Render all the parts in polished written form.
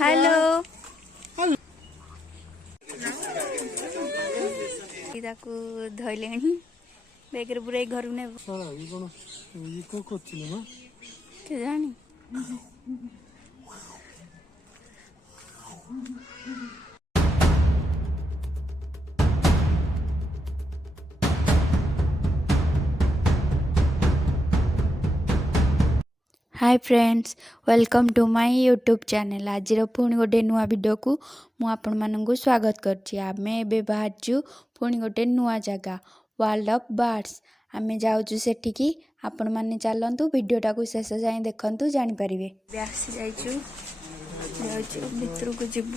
Hello ताकू धरले बेगर पूरा घर ने के जानी hi friends welcome to my YouTube channel. आज पुणी गोटे नुआ वीडियो को मु आपण मानंकु स्वागत करछि। आमे एबे बाहरछु पुणी गोटे नुआ जगह वर्ल्ड ऑफ बर्ड्स। आमे जाउछु सेठिकी। आपण माने चलंतु वीडियोटा को शेष जाय देखंतु जानि परिबे। आसी जाइछु जाउछु भितर को जिबु।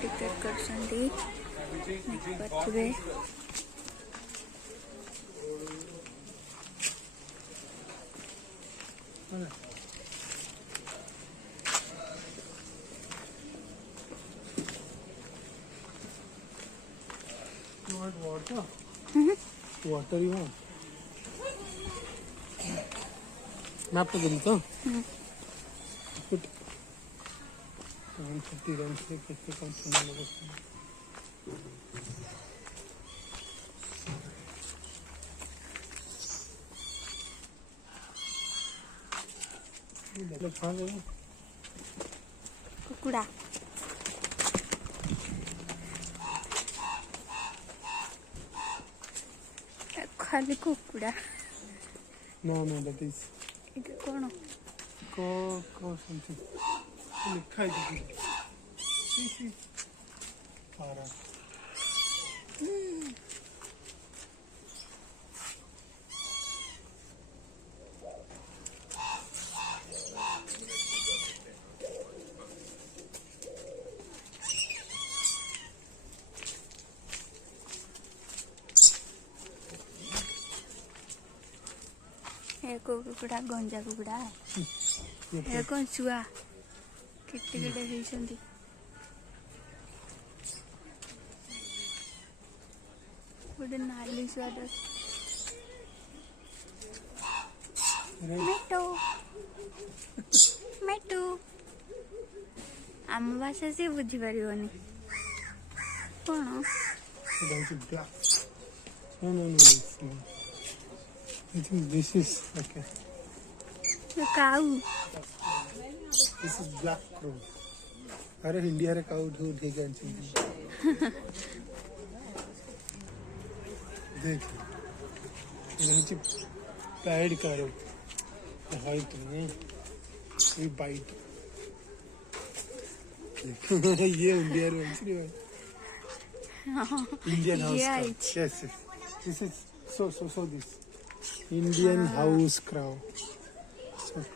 टिकेट कर वाटर यू मैप तो गई तो 130 रन से कितने कम समय लगा कुकुड़ा खाली कुकुड़ा नो दैट इज कौन को समथिंग लिखा है सी पारा कुकुड़ा गंजा कुकुड़ा ये कौन छुआ केटे केटे हेइसंती गोटे नाली स्वाद मेटो मेटू आम भाषा से बुझी पारिबनी कौन no I think this is okay. The cow. This is black crow. अरे इंडिया रे काउ ढूंढ के गन देख ये हची पैड करो हाइट में ये बाइट ये इंडिया रे अच्छी है Indian house yes this is so this Indian house crow.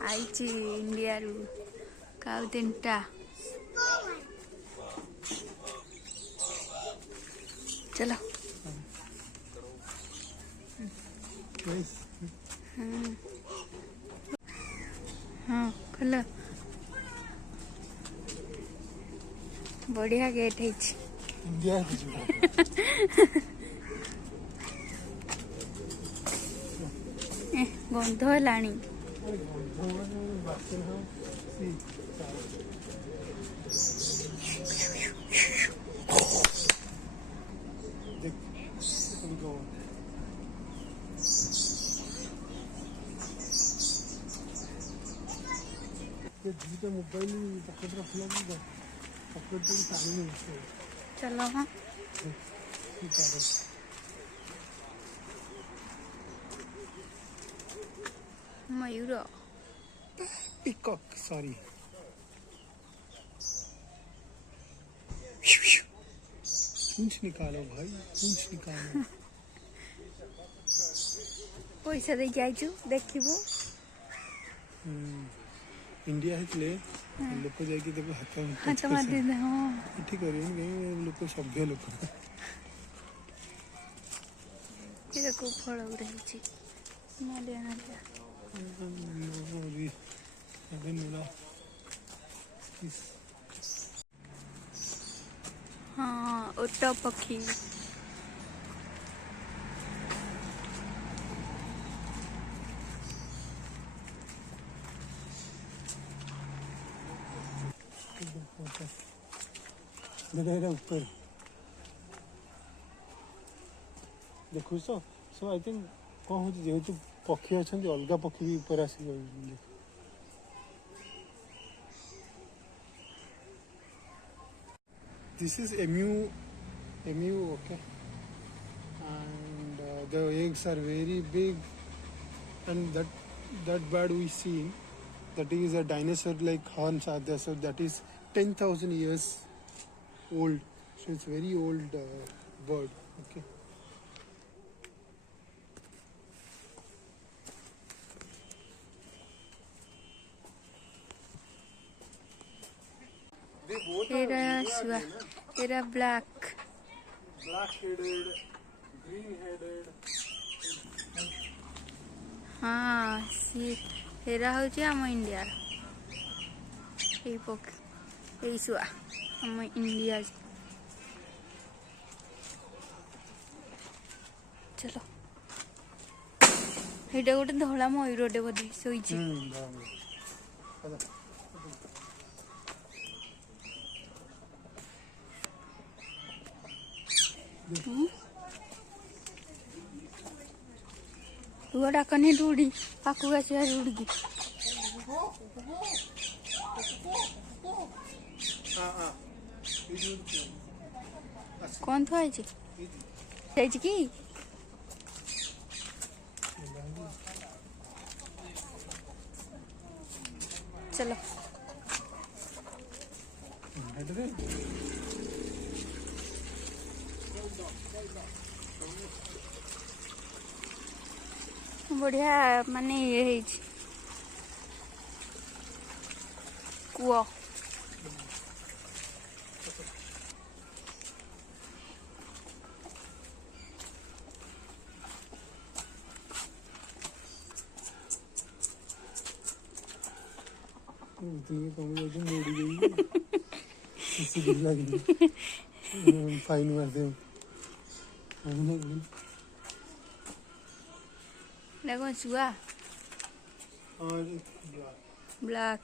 आइची इंडिया रु काउ तीनटा चलो हाँ खोलो बढ़िया गेट है इंडिया गंध हेलाणी मोबाइल पॉकेट रखला पॉकेट टाइम चलो हाँ मयूर पीकॉक सॉरी पूंछ निकालो भाई पूंछ निकालो पैसा दे जाइछु देखिबो इंडिया हेतले लोक जाय कि देखो हाथ मार दे हां ठीक करियन लोक सभ्य लोक कि देखो फळ रही छी मालिया ना हाँ ଓଟ ପକ୍ଷୀ। ऊपर देखु सो आई थिंक कौन हो जेहेतु पक्षी अच्छा अलग पक्षी भी ऊपर आस this is emu okay and the eggs are very big and that bird we see that is a dinosaur like horns are there, so that is 10,000 years old, so it's very old bird. Okay. They both are Era era black. black-headed, green-headed. हाँ सी हेरा हूँ आम India यही शुआ आम India. चलो एटा गोटे धला मयूरटे बोधे शोची। तू डाकनी उड़ी पाखु आस उड़ी कौन थुआई कि चलो बढ़िया माने ये कुआ फाइन मार दे देखो चुआ black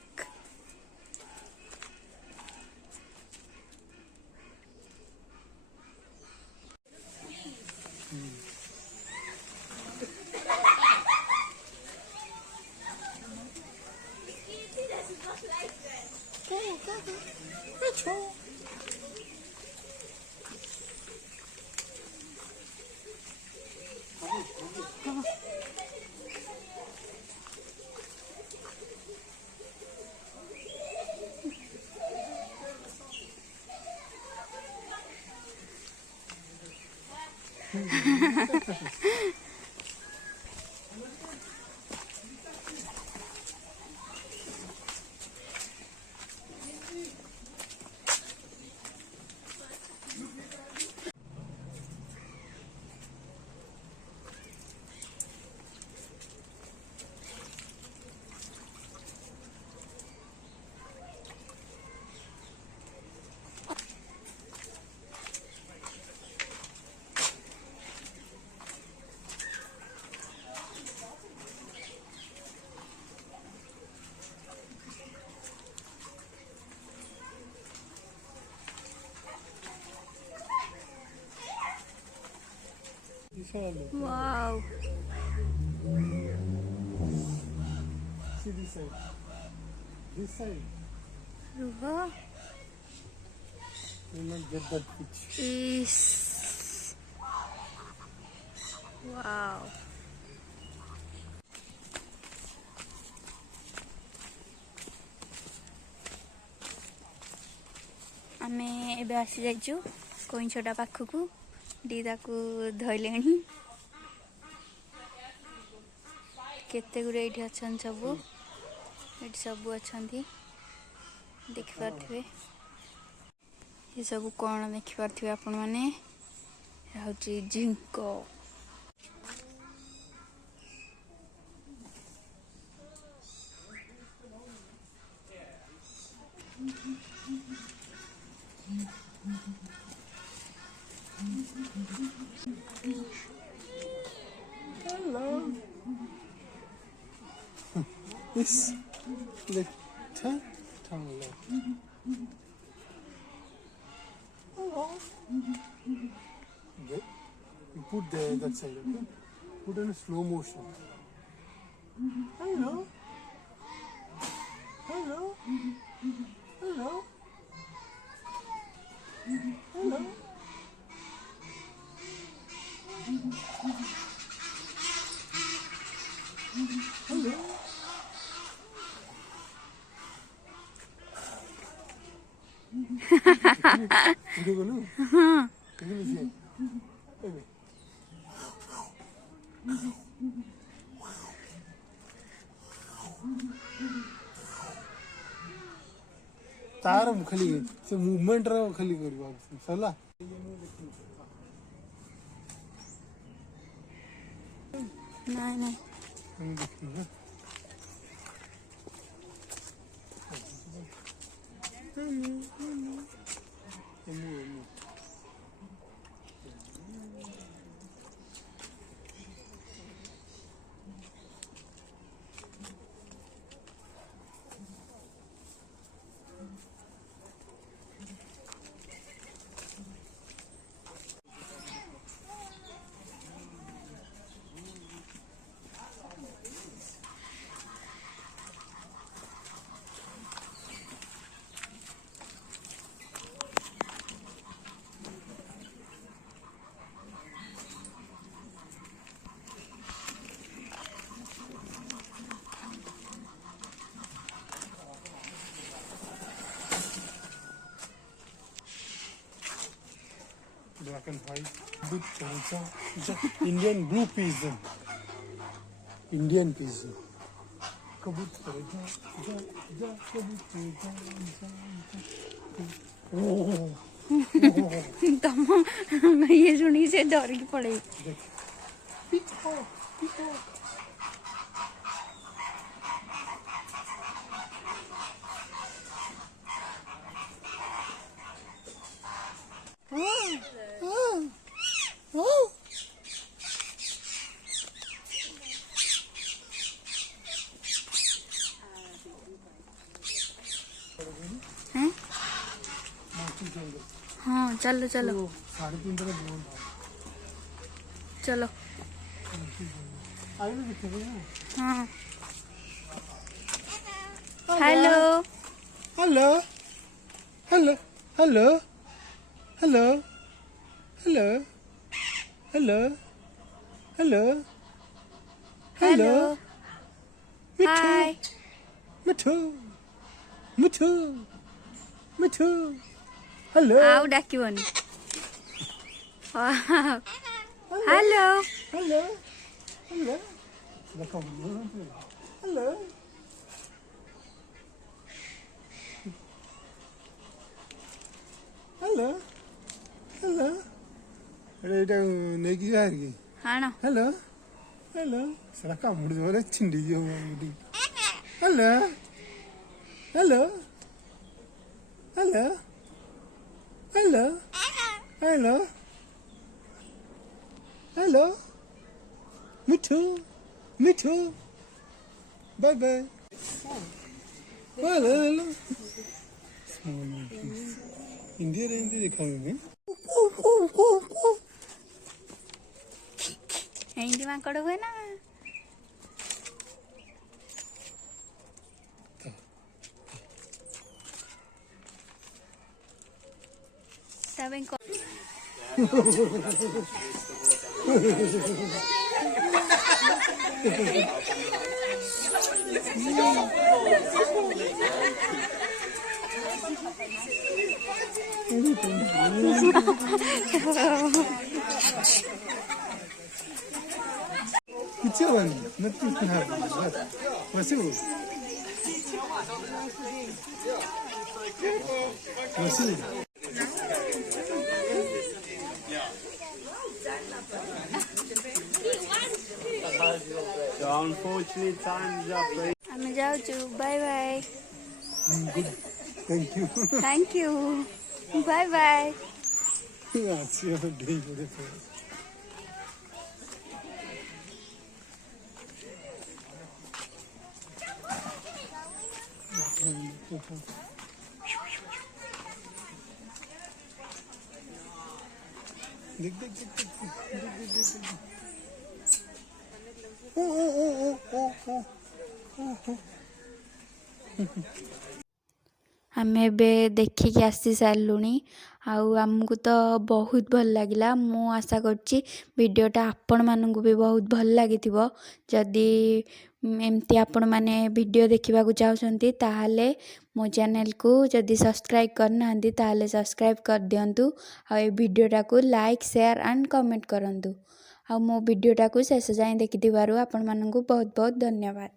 Wow. See this side. This side. Ruha You will not get that pitch. is wow. आमे एबे आसी जाइछु कोइंछटा पाखकू दीदा को धइले केते गुरे एठी अछन सबु एठी सबु अछंती देखि पारथिबे ये सब कौन देखि पारथिबे आपण माने हउची ginkgo Hello. This little tongue left. Hello. Okay. You put there that side, okay? Put in a slow motion. Hello. Hello. Hello. Hello. Hello. 이거 보는? 이거 보세요. तार खाली से मूवमेंट रा खाली करियो सरला नहीं नहीं black and white good Indian blue pigeon Indian pigeon कबूतर जा तम ये सुनी से डर की पड़े हैं? हाँ चलो चलो 3.5 तरह बोल चलो आगे दिखेगा ना हाँ hello hello hello hello hello hello hello hello hello Mithu hi Mithu Mithu Mithu hello आओ डाकिबनी हेलो हेलो हेलो देखो हेलो हेलो हेलो अरे এটা নেকি আর কি आना हेलो हेलो साला কামড় ধরে ছিন্ডি যাও মুডি hello hello hello hello hello hello Mithu Mithu bye bye hello hello India range दिखाएंगे हिंदी माकड़ हुए ना तब इनको 그치만 느낌 하고 마시고 마시고 So unfortunately, time's up. हमें जाओ चु bye bye good thank you thank you bye bye Yeah, see how doing for the first. देख देख देख देख देख देख देख देख ओ ओ ओ ओ ओ ओ ଆମେ ଏବେ ଦେଖିକି ଆସି ସାରିଲୁଣି ଆଉ ଆମକୁ ତ ବହୁତ ଭଲ ଲାଗିଲା। ମୁଁ ଆଶା କରୁଛି ଭିଡ଼ିଓଟା ଆପଣମାନଙ୍କୁ ବି ବହୁତ ଭଲ ଲାଗିଥିବ। ଯଦି ଏମିତି ଆପଣମାନେ ଭିଡ଼ିଓ ଦେଖିବାକୁ ଚାହୁଁଛନ୍ତି ତାହେଲେ ମୋ ଚ୍ୟାନେଲକୁ ଯଦି ସବସ୍କ୍ରାଇବ୍ କରିନାହାନ୍ତି ତାହେଲେ ସବସ୍କ୍ରାଇବ୍ କରିଦିଅନ୍ତୁ। ଆଉ ଏ ଭିଡ଼ିଓଟାକୁ ଲାଇକ୍ ସେୟାର ଆଣ୍ଡ କମେଣ୍ଟ କରନ୍ତୁ। ଆଉ ମୋ ଭିଡ଼ିଓଟାକୁ ଶେଷ ଯାଏଁ ଦେଖିଥିବାରୁ ଆପଣମାନଙ୍କୁ ବହୁତ ବହୁତ ଧନ୍ୟବାଦ।